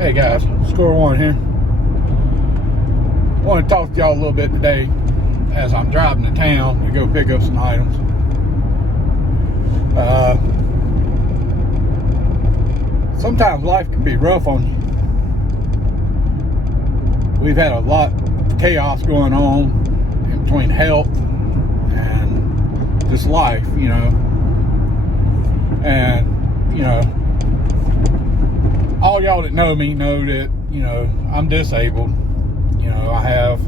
Hey guys, Score One here. I want to talk to y'all a little bit today as I'm driving to town to go pick up some items. Sometimes life can be rough on you. We've had a lot of chaos going on in between health and just life, And, all y'all that know me know that, I'm disabled. I have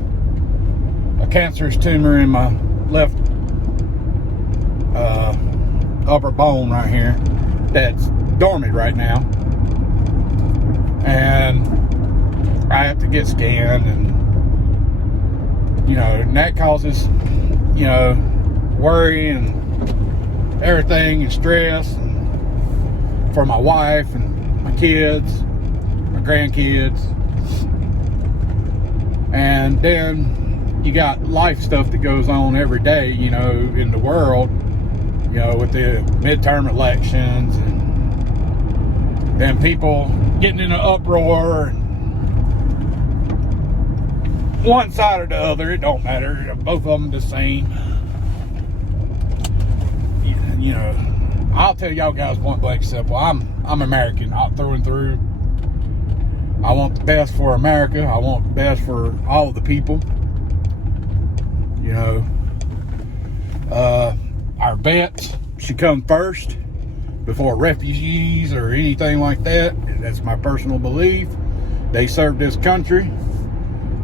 a cancerous tumor in my left upper bone right here that's dormant right now. And I have to get scanned, and that causes, worry and everything and stress and for my wife and my kids, my grandkids. And then you got life stuff that goes on every day, in the world, with the midterm elections and then people getting in an uproar. One side or the other, it don't matter. Both of them the same. I'll tell y'all guys point blank simple. I'm American, out through and through. I want the best for America. I want the best for all of the people. Our vets should come first before refugees or anything like that. That's my personal belief. They serve this country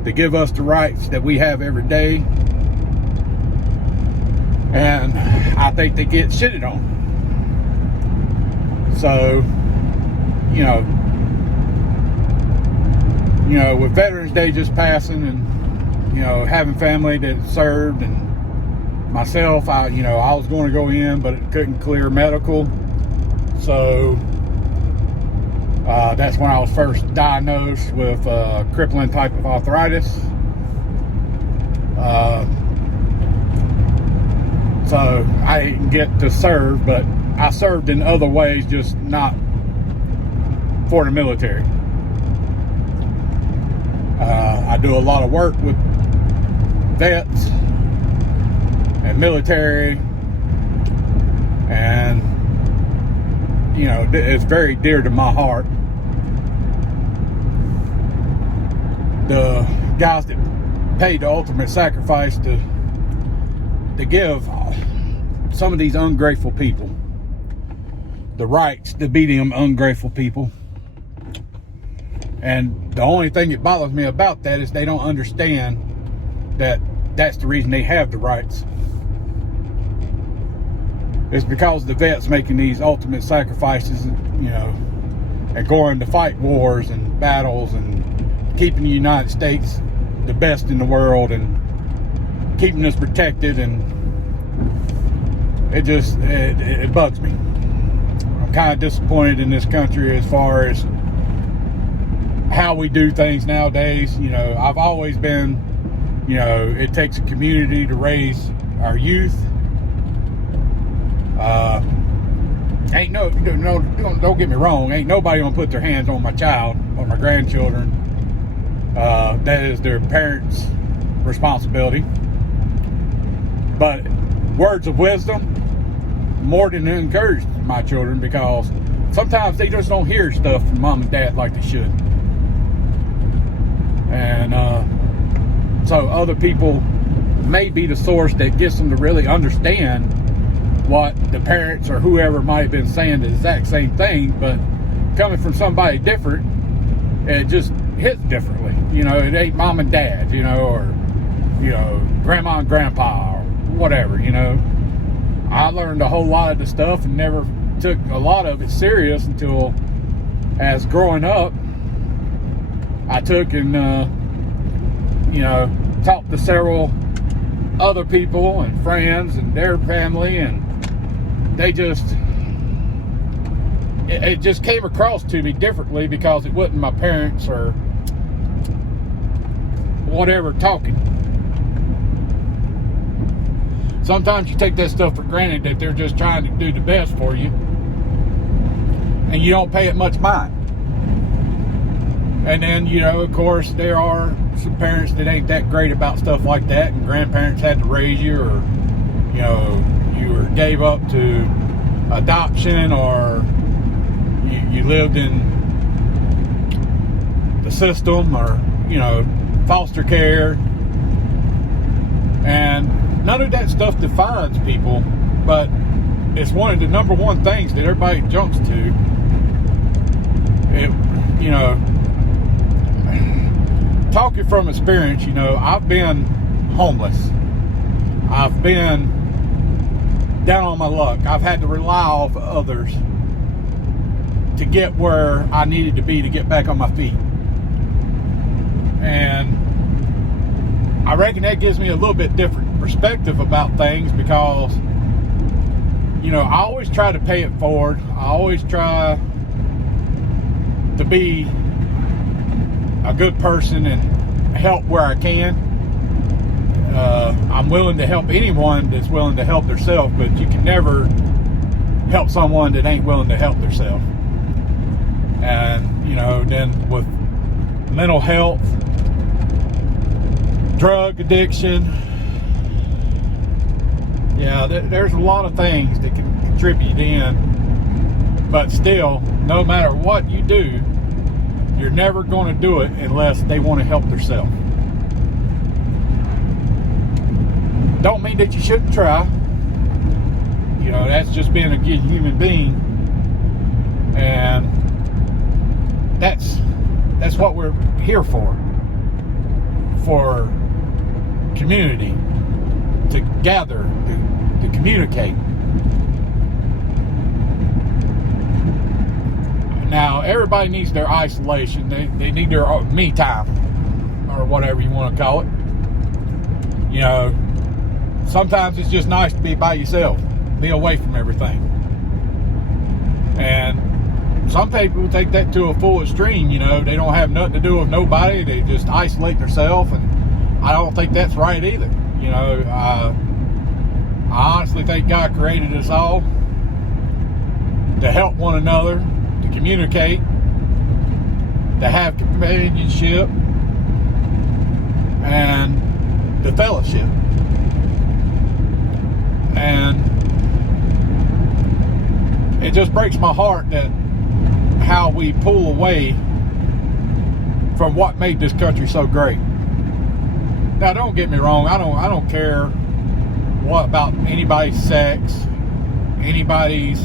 to give us the rights that we have every day. And I think they get shitted on. So, with Veterans Day just passing and, having family that served and myself, I was going to go in, but it couldn't clear medical. So, that's when I was first diagnosed with a crippling type of arthritis. So I didn't get to serve, but I served in other ways, just not for the military. I do a lot of work with vets and military, and it's very dear to my heart. The guys that paid the ultimate sacrifice to give some of these ungrateful people the rights to be them ungrateful people. And the only thing that bothers me about that is they don't understand that that's the reason they have the rights. It's because the vets making these ultimate sacrifices, and going to fight wars and battles and keeping the United States the best in the world and keeping us protected, and it bugs me. I'm kind of disappointed in this country as far as how we do things nowadays. I've always been, it takes a community to raise our youth. Don't get me wrong. Ain't nobody gonna put their hands on my child or my grandchildren. That is their parents' responsibility. But words of wisdom more than encourage my children, because sometimes they just don't hear stuff from mom and dad like they should. And so other people may be the source that gets them to really understand what the parents or whoever might have been saying the exact same thing, but coming from somebody different, it just hits differently. It ain't mom and dad, or grandma and grandpa or whatever. I learned a whole lot of the stuff and never took a lot of it serious until, as growing up, I took and talked to several other people and friends and their family, and they it just came across to me differently because it wasn't my parents or whatever talking. Sometimes you take that stuff for granted, that they're just trying to do the best for you, and you don't pay it much mind. And then, you know, of course, there are some parents that ain't that great about stuff like that, and grandparents had to raise you, or, you know, you were gave up to adoption, or you lived in the system, or, you know, foster care. And none of that stuff defines people, but it's one of the number one things that everybody jumps to. It, you know, talking from experience, you know, I've been homeless. I've been down on my luck. I've had to rely off others to get where I needed to be to get back on my feet. And I reckon that gives me a little bit different perspective about things, because, you know, I always try to pay it forward. I always try to be a good person and help where I can. I'm willing to help anyone that's willing to help themselves, but you can never help someone that ain't willing to help themselves. And, you know, then with mental health, drug addiction, yeah, there's a lot of things that can contribute in, but still, no matter what you do, you're never going to do it unless they want to help themselves. Don't mean that you shouldn't try. You know, that's just being a good human being. And that's what we're here for community, to gather, to communicate. Now, everybody needs their isolation. They need their me time, or whatever you want to call it. You know, sometimes it's just nice to be by yourself, be away from everything. And some people take that to a full extreme. You know, they don't have nothing to do with nobody. They just isolate themselves, and I don't think that's right either. You know, I honestly think God created us all to help one another, to communicate, to have companionship, and the fellowship. And it just breaks my heart that how we pull away from what made this country so great. Now, don't get me wrong, I don't care what about anybody's sex, anybody's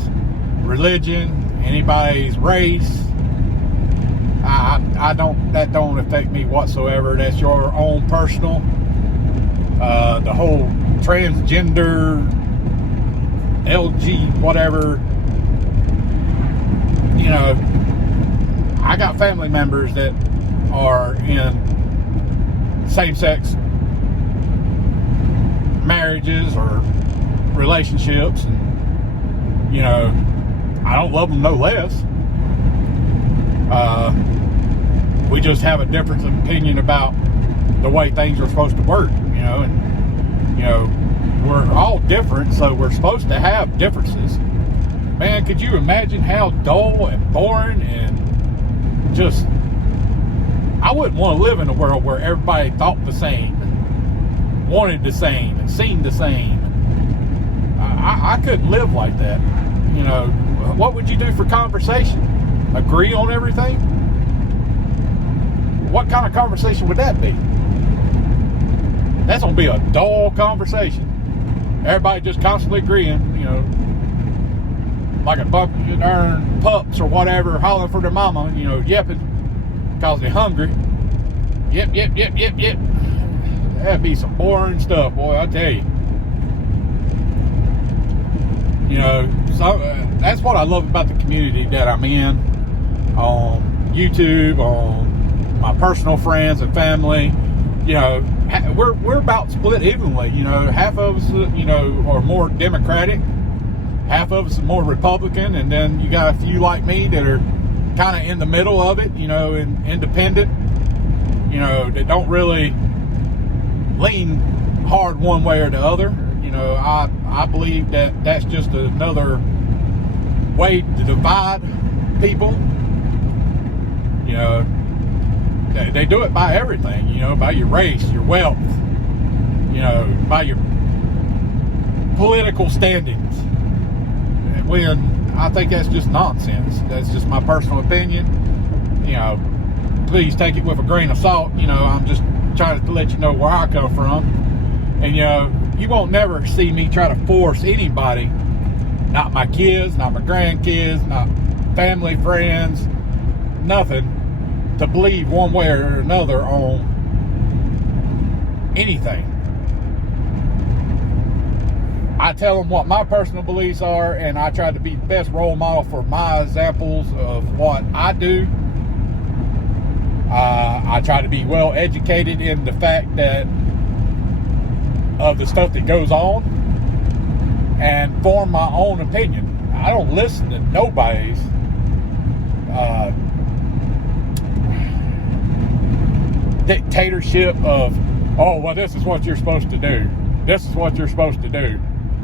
religion, anybody's race. That don't affect me whatsoever. That's your own personal. The whole transgender, LG, whatever. You know, I got family members that are in same-sex marriages or relationships, and, you know, I don't love them no less. We just have a difference of opinion about the way things are supposed to work, you know, and, you know, we're all different, so we're supposed to have differences. Man, could you imagine how dull and boring and just... I wouldn't want to live in a world where everybody thought the same, and wanted the same, and seen the same. I couldn't live like that. You know, what would you do for conversation? Agree on everything? What kind of conversation would that be? That's going to be a dull conversation. Everybody just constantly agreeing, you know, like a buck and earn pups or whatever, hollering for their mama, you know, yipping because they're hungry. Yep. That'd be some boring stuff, boy, I tell you. You know, so that's what I love about the community that I'm in, on YouTube, on my personal friends and family. You know, we're about split evenly. You know, half of us, you know, are more Democratic, half of us are more Republican, and then you got a few like me that are kind of in the middle of it, you know, and independent, you know, that don't really lean hard one way or the other. You know, I believe that that's just another way to divide people. You know, they do it by everything, you know, by your race, your wealth, you know, by your political standings. When I think that's just nonsense. That's just my personal opinion. You know, please take it with a grain of salt. You know, I'm just trying to let you know where I come from. And, you know, you won't never see me try to force anybody, not my kids, not my grandkids, not family, friends, nothing, to believe one way or another on anything. I tell them what my personal beliefs are, and I try to be the best role model for my examples of what I do. I try to be well educated in the fact that of the stuff that goes on, and form my own opinion. I don't listen to nobody's dictatorship of, oh, well, this is what you're supposed to do. This is what you're supposed to do.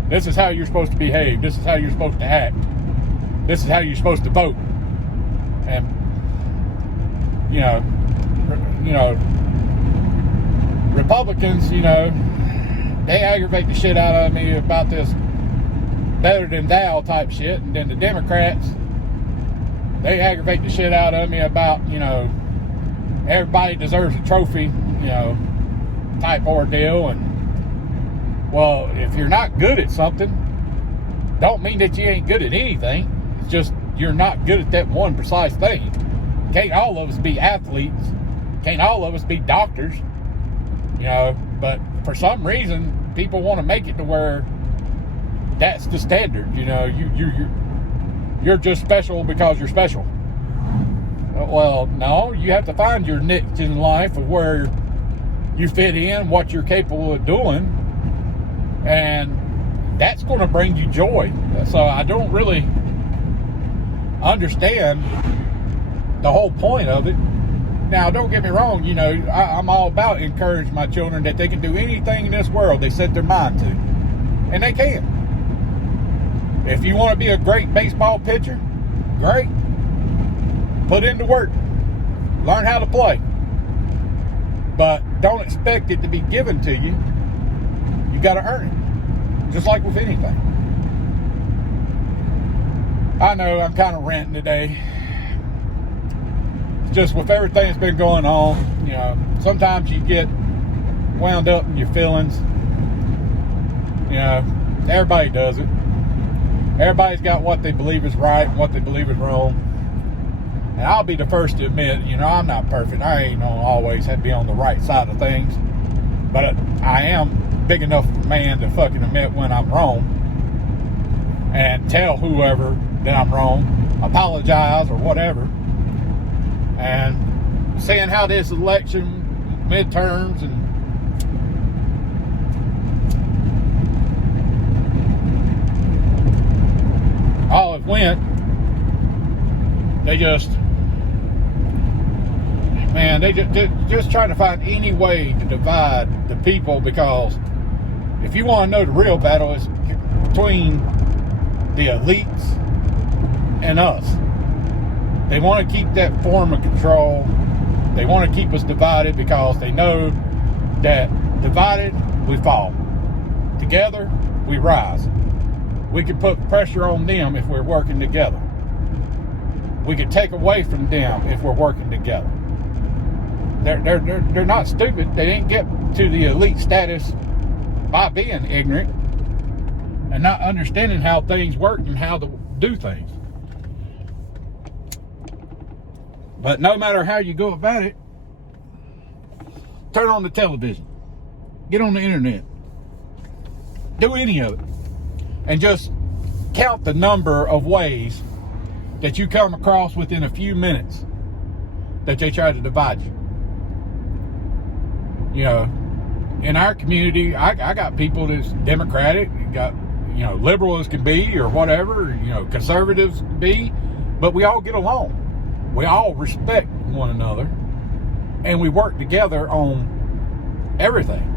This is how you're supposed to behave. This is how you're supposed to act. This is how you're supposed to vote. And, you know, Republicans, you know, they aggravate the shit out of me about this better than thou type shit. And then the Democrats, they aggravate the shit out of me about, you know, everybody deserves a trophy, you know, type ordeal. And, well, if you're not good at something, don't mean that you ain't good at anything. It's just you're not good at that one precise thing. Can't all of us be athletes. Can't all of us be doctors. You know, but for some reason, people want to make it to where that's the standard. You know, you're just special because you're special. Well, no, you have to find your niche in life of where you fit in, what you're capable of doing, and that's going to bring you joy. So I don't really understand the whole point of it. Now, don't get me wrong, you know, I'm all about encouraging my children that they can do anything in this world they set their mind to. And they can. If you want to be a great baseball pitcher, great. Put in the work. Learn how to play. But don't expect it to be given to you. You got to earn it. Just like with anything. I know I'm kind of ranting today. Just with everything that's been going on, you know, sometimes you get wound up in your feelings. You know, everybody does it. Everybody's got what they believe is right and what they believe is wrong. And I'll be the first to admit, you know, I'm not perfect. I ain't gonna always have to be on the right side of things. But I am big enough man to fucking admit when I'm wrong. And tell whoever that I'm wrong. Apologize or whatever. And seeing how this election, midterms, and all it went, they just trying to find any way to divide the people, because if you want to know the real battle, it's between the elites and us. They want to keep that form of control. They want to keep us divided because they know that divided, we fall. Together, we rise. We can put pressure on them if we're working together. We can take away from them if we're working together. They're not stupid. They didn't get to the elite status by being ignorant and not understanding how things work and how to do things. But no matter how you go about it, turn on the television, get on the internet, do any of it, and just count the number of ways that you come across within a few minutes that they try to divide you. You know, in our community, I got people that's Democratic, got, you know, liberal as can be or whatever, you know, conservatives can be, but we all get along. We all respect one another, and we work together on everything.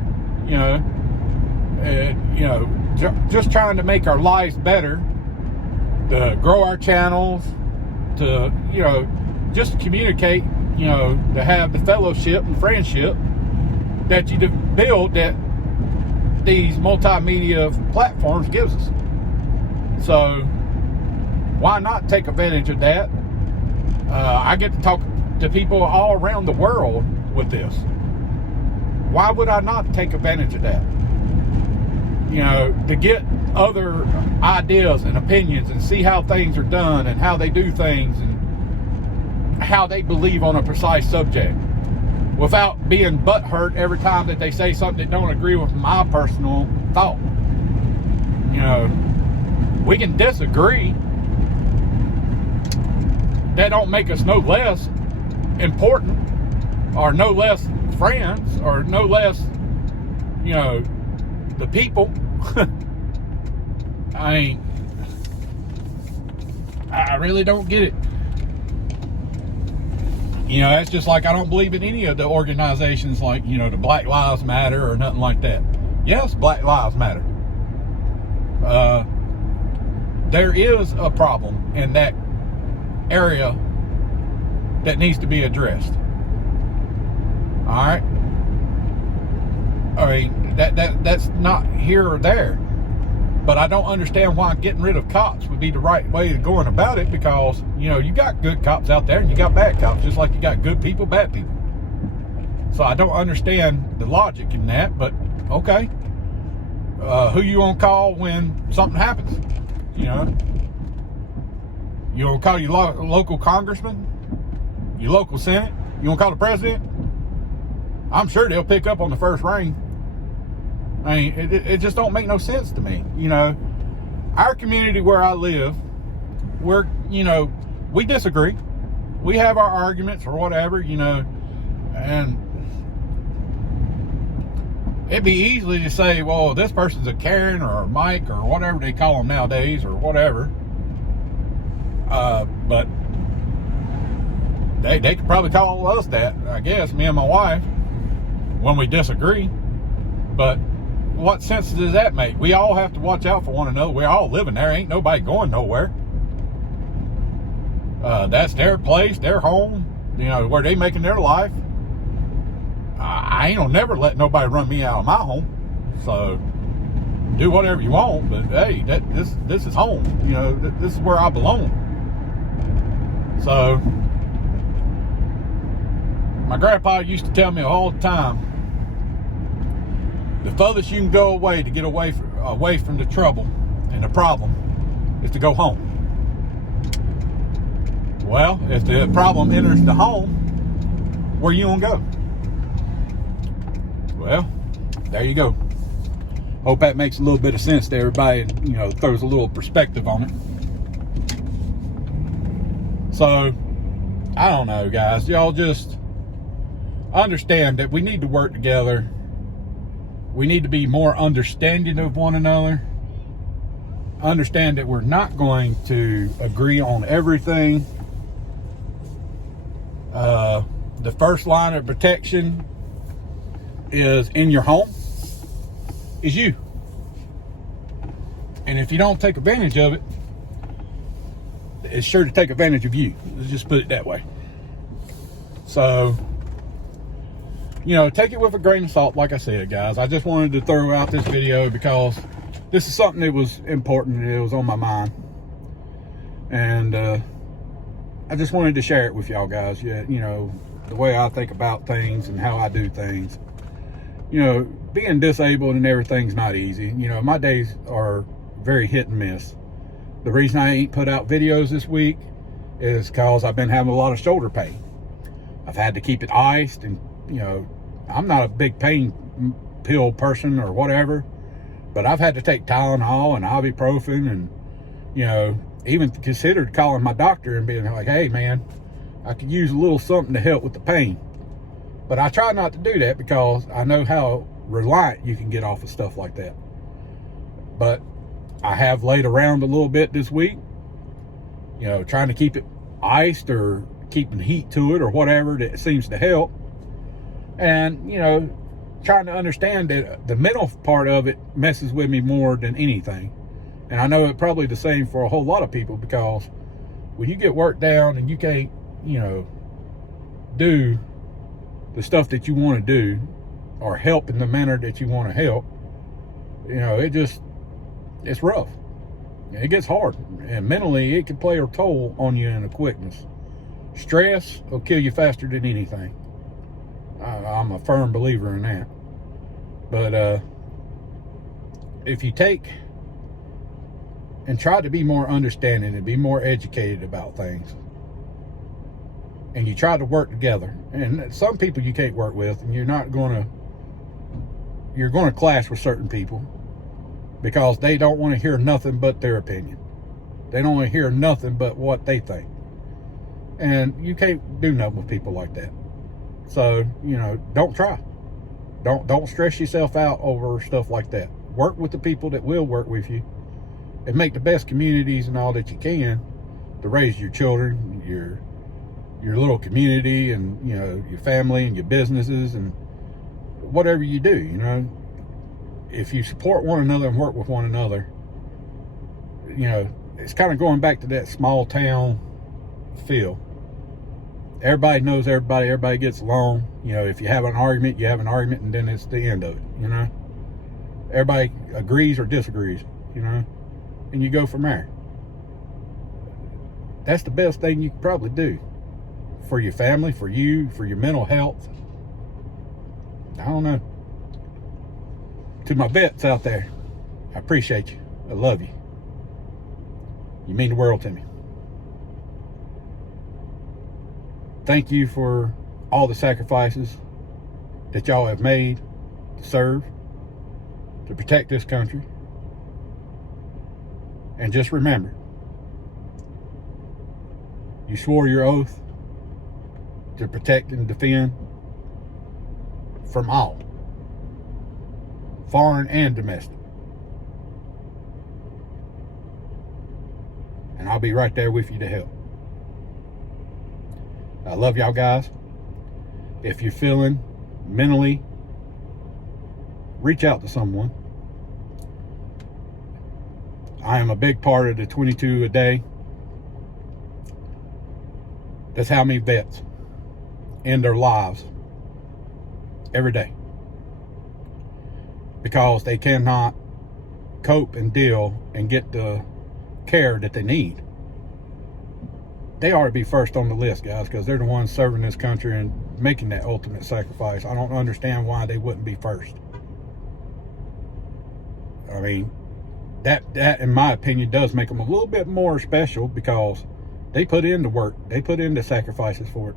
Just trying to make our lives better, to grow our channels, to, you know, just communicate you know, to have the fellowship and friendship that you build that these multimedia platforms gives us. So why not take advantage of that? I get to talk to people all around the world with this. Why would I not take advantage of that? You know, to get other ideas and opinions and see how things are done and how they do things and how they believe on a precise subject without being butthurt every time that they say something that don't agree with my personal thought. You know, we can disagree. That don't make us no less important or no less friends or no less, you know, the people. I mean, I really don't get it. You know, that's just like I don't believe in any of the organizations like, you know, the Black Lives Matter or nothing like that. Yes, Black Lives Matter. There is a problem in that area that needs to be addressed. All right? I mean, that's not here or there. But I don't understand why getting rid of cops would be the right way of going about it, because, you know, you got good cops out there and you got bad cops, just like you got good people, bad people. So I don't understand the logic in that, but okay. Who you gonna call when something happens? You know? You gonna call your local congressman? Your local senate? You gonna call the president? I'm sure they'll pick up on the first ring. I mean, it just don't make no sense to me. You know, our community where I live, we're, you know, we disagree. We have our arguments or whatever, you know, and it'd be easy to say, well, this person's a Karen or a Mike or whatever they call them nowadays or whatever. But they could probably call us that, I guess, me and my wife, when we disagree. But what sense does that make? We all have to watch out for one another. We're all living there. Ain't nobody going nowhere. That's their place, their home, you know, where they making their life. I ain't gonna never let nobody run me out of my home. So do whatever you want, but hey, this is home. You know, this is where I belong. So my grandpa used to tell me all the time, the furthest you can go away to get away from the trouble and the problem is to go home. Well, if the problem enters the home, where you gonna go? Well, there you go. Hope that makes a little bit of sense to everybody, you know, throws a little perspective on it. So, I don't know, guys. Y'all just understand that we need to work together. We need to be more understanding of one another. Understand that we're not going to agree on everything. The first line of protection is in your home, is you. And if you don't take advantage of it, it's sure to take advantage of you. Let's just put it that way. So, you know, take it with a grain of salt, like I said, guys. I just wanted to throw out this video because this is something that was important. It was on my mind. And I just wanted to share it with y'all guys. Yeah, you know, the way I think about things and how I do things. You know, being disabled and everything's not easy. You know, my days are very hit and miss. The reason I ain't put out videos this week is because I've been having a lot of shoulder pain. I've had to keep it iced, and, you know, I'm not a big pain pill person or whatever, but I've had to take Tylenol and ibuprofen and, you know, even considered calling my doctor and being like, hey, man, I could use a little something to help with the pain. But I try not to do that because I know how reliant you can get off of stuff like that. But I have laid around a little bit this week, you know, trying to keep it iced or keeping heat to it or whatever that seems to help. And, you know, trying to understand that the mental part of it messes with me more than anything. And I know it's probably the same for a whole lot of people, because when you get worked down and you can't, you know, do the stuff that you want to do or help in the manner that you want to help, you know, it's rough. It gets hard, and mentally it can play a toll on you in a quickness. Stress will kill you faster than anything. I'm a firm believer in that. But if you take and try to be more understanding and be more educated about things, and you try to work together, and some people you can't work with, and you're going to clash with certain people because they don't want to hear nothing but their opinion. They don't want to hear nothing but what they think. And you can't do nothing with people like that. So, you know, don't try. Don't stress yourself out over stuff like that. Work with the people that will work with you, and make the best communities and all that you can to raise your children, your little community, and, you know, your family and your businesses and whatever you do. You know, if you support one another and work with one another, you know, it's kind of going back to that small town feel. Everybody knows everybody. Everybody gets along. You know, if you have an argument, you have an argument, and then it's the end of it, you know. Everybody agrees or disagrees, you know, and you go from there. That's the best thing you can probably do for your family, for you, for your mental health. I don't know. To my vets out there, I appreciate you. I love you. You mean the world to me. Thank you for all the sacrifices that y'all have made to serve, to protect this country. And just remember, you swore your oath to protect and defend from all, foreign and domestic. And I'll be right there with you to help. I love y'all guys. If you're feeling mentally, reach out to someone. I am a big part of the 22 a day. That's how many vets end their lives every day because they cannot cope and deal and get the care that they need. They ought to be first on the list, guys, because they're the ones serving this country and making that ultimate sacrifice. I don't understand why they wouldn't be first. I mean, that in my opinion does make them a little bit more special because they put in the work. They put in the sacrifices for it.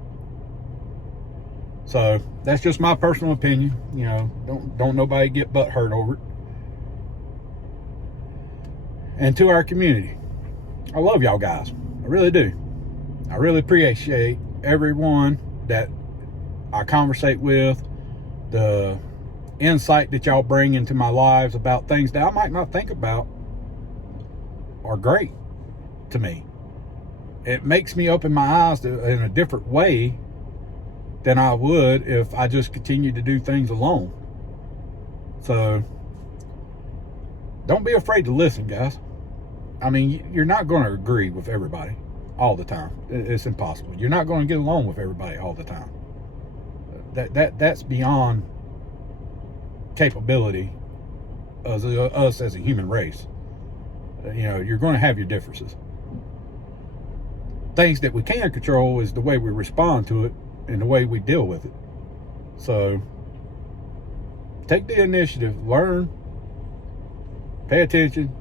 So that's just my personal opinion. You know, don't nobody get butt hurt over it. And to our community, I love y'all guys. I really do. I really appreciate everyone that I conversate with, the insight that y'all bring into my lives about things that I might not think about are great to me. It makes me open my eyes in a different way than I would if I just continued to do things alone. So don't be afraid to listen, guys. I mean, you're not going to agree with everybody all the time. It's impossible. You're not going to get along with everybody all the time. That's beyond capability of us as a human race. You know, you're going to have your differences. Things that we can control is the way we respond to it and the way we deal with it. So take the initiative, learn, pay attention.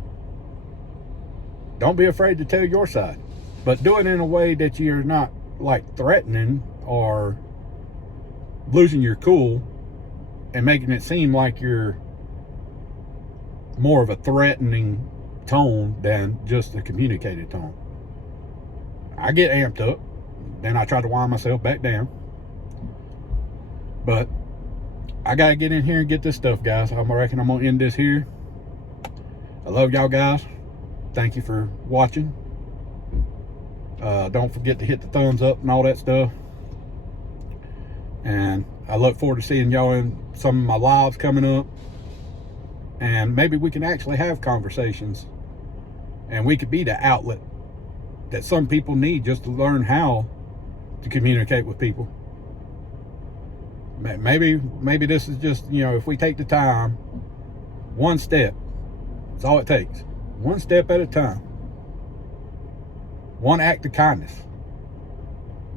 Don't be afraid to tell your side, but do it in a way that you're not like threatening or losing your cool and making it seem like you're more of a threatening tone than just a communicated tone. I get amped up, then I try to wind myself back down. But I gotta get in here and get this stuff, guys. I reckon I'm gonna end this here. I love y'all guys. Thank you for watching. Don't forget to hit the thumbs up and all that stuff. And I look forward to seeing y'all in some of my lives coming up. And maybe we can actually have conversations. And we could be the outlet that some people need just to learn how to communicate with people. Maybe this is just, if we take the time, one step, that's all it takes. One step at a time. One act of kindness.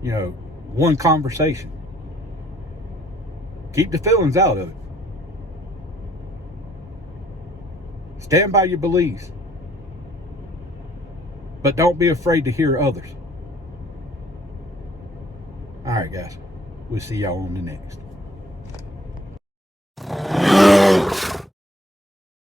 One conversation. Keep the feelings out of it. Stand by your beliefs. But don't be afraid to hear others. All right, guys. We'll see y'all on the next.